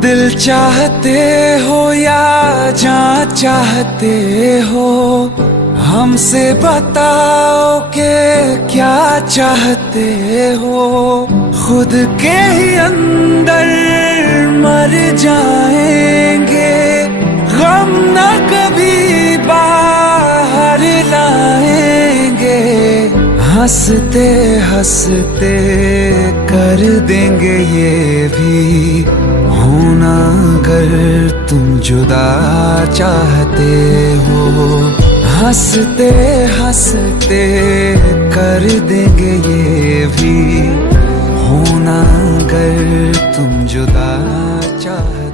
दिल चाहते हो या जान चाहते हो, हमसे बताओ कि क्या चाहते हो। खुद के ही अंदर मर जाएंगे, गम न कभी बाहर लाएंगे। हंसते हंसते कर देंगे ये भी होना, अगर तुम जुदा चाहते हो। हंसते हंसते कर देंगे ये भी होना, अगर तुम जुदा चाहते हो।